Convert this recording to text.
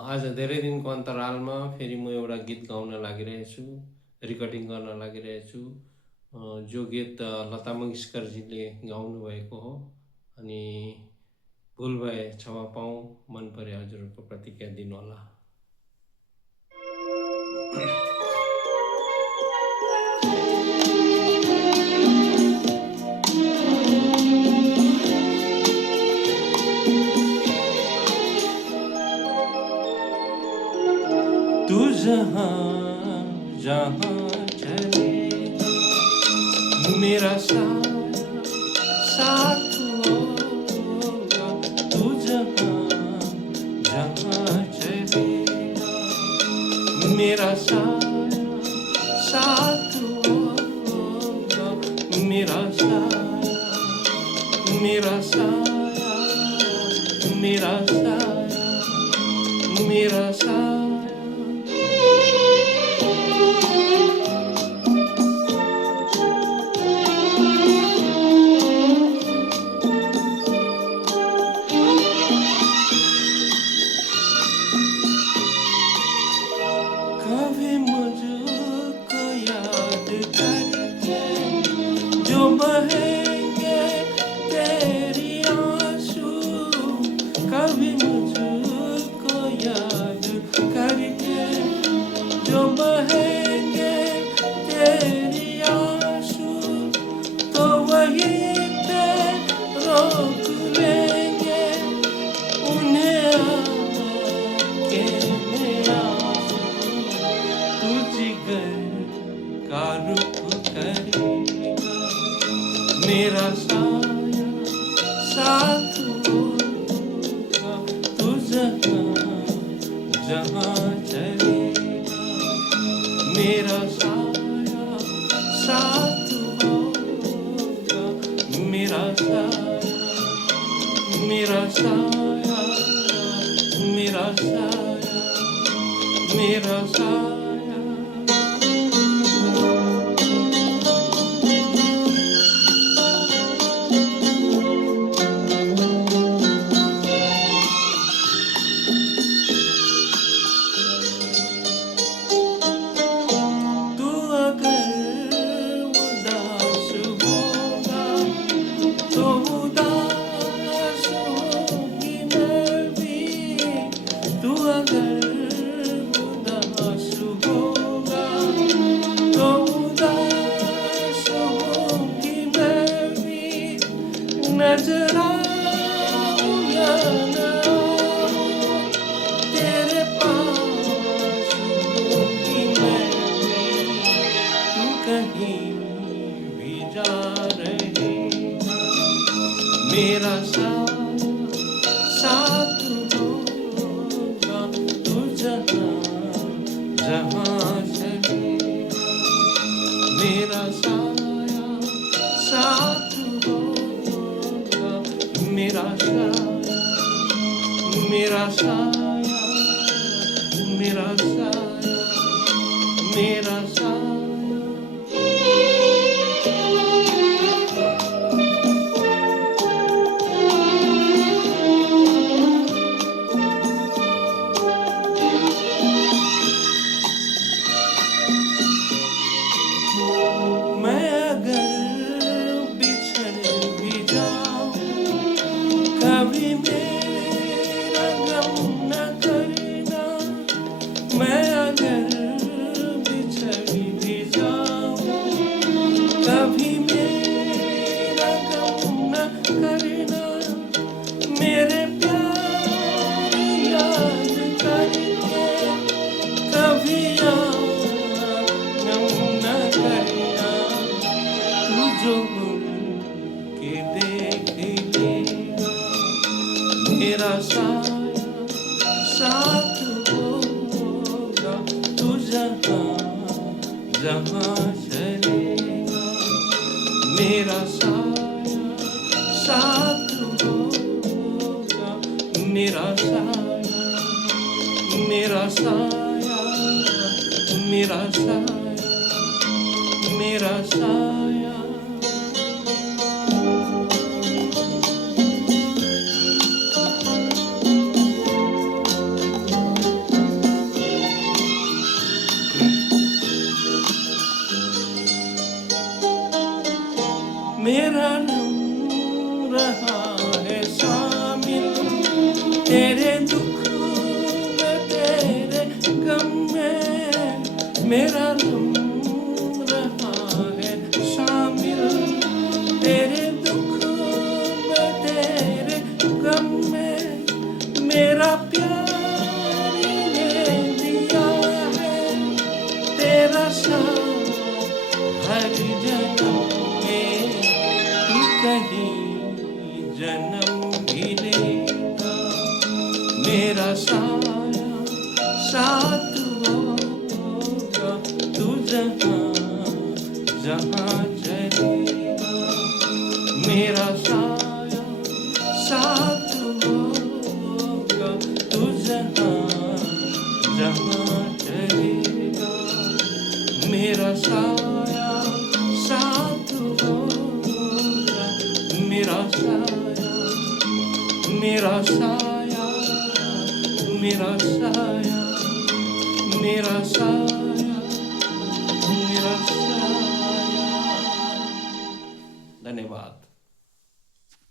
आज धेरै दिनको अन्तरालमा फेरि म एउटा गीत गाउन लागिरहेछु, रेकर्डिङ गर्न लागिरहेछु। जो गीत लता मङ्गेशकरजीले गाउनुभएको हो अनि भुल भए क्षमा पाऊँ, मन परे हजुरहरूको प्रतिक्रिया दिनुहोला। तू जहाँ जहाँ चलेगा मेरा साथ होगा। तू जहाँ जहाँ चलेगा मेरा साथ होगा। मेरा साया मेरा साया मेरा साया मेरा साया। कभी मुझको याद करके जो बहेंगे तेरी आंसू। कभी मुझको याद करके जो बहेंगे तेरी आंसू तो वहीं पे रोक लेंगे उन्हें आके मेरा तू जिगर का रुख करेगा। मेरा साया साथ होगा। तू जहाँ जहाँ चलेगा मेरा साया साथ होगा। मेरा साया मेरा साया मेरा साया मेरा साया। तू अगर उदास होगा तो उदास होगी मैं भी। तू अगर उदास होगा तो उदास होगी मैं भी। नजर आऊं या न आऊं तेरे पास होगी मैं भी। तू कहीं भी जा रहेगा मेरा साया साथ होगा। तू जहाँ जहाँ चलेगा मेरा साया साथ होगा। मेरा साया मेरा साया मेरा साया मेरा साया। मैं अगर बिछड़ भी जाऊं कभी मेरा गम न करना। मैं अगर बिछड़ भी जाऊं कभी मेरा गम न करना। मेरे प्यार याद करके कभी गम न करना। तू जो मुड़ के देख लेगा मेरा साया साथ होगा। तू जहाँ जहाँ चलेगा मेरा साया साथ होगा। मेरा साया मेरा साया मेरा साया मेरा साया। मेरा प्यार ने दिया है तेरा साथ हर जन्म में, तू कहीं जन्म भी लेगा मेरा साया साथ होगा, तू जहाँ जहाँ चलेगा मेरा साया साथ होगा, तू जहाँ जहाँ चलेगा मेरा साया साथ होगा, मेरा साया मेरा साया मेरा साया मेरा साया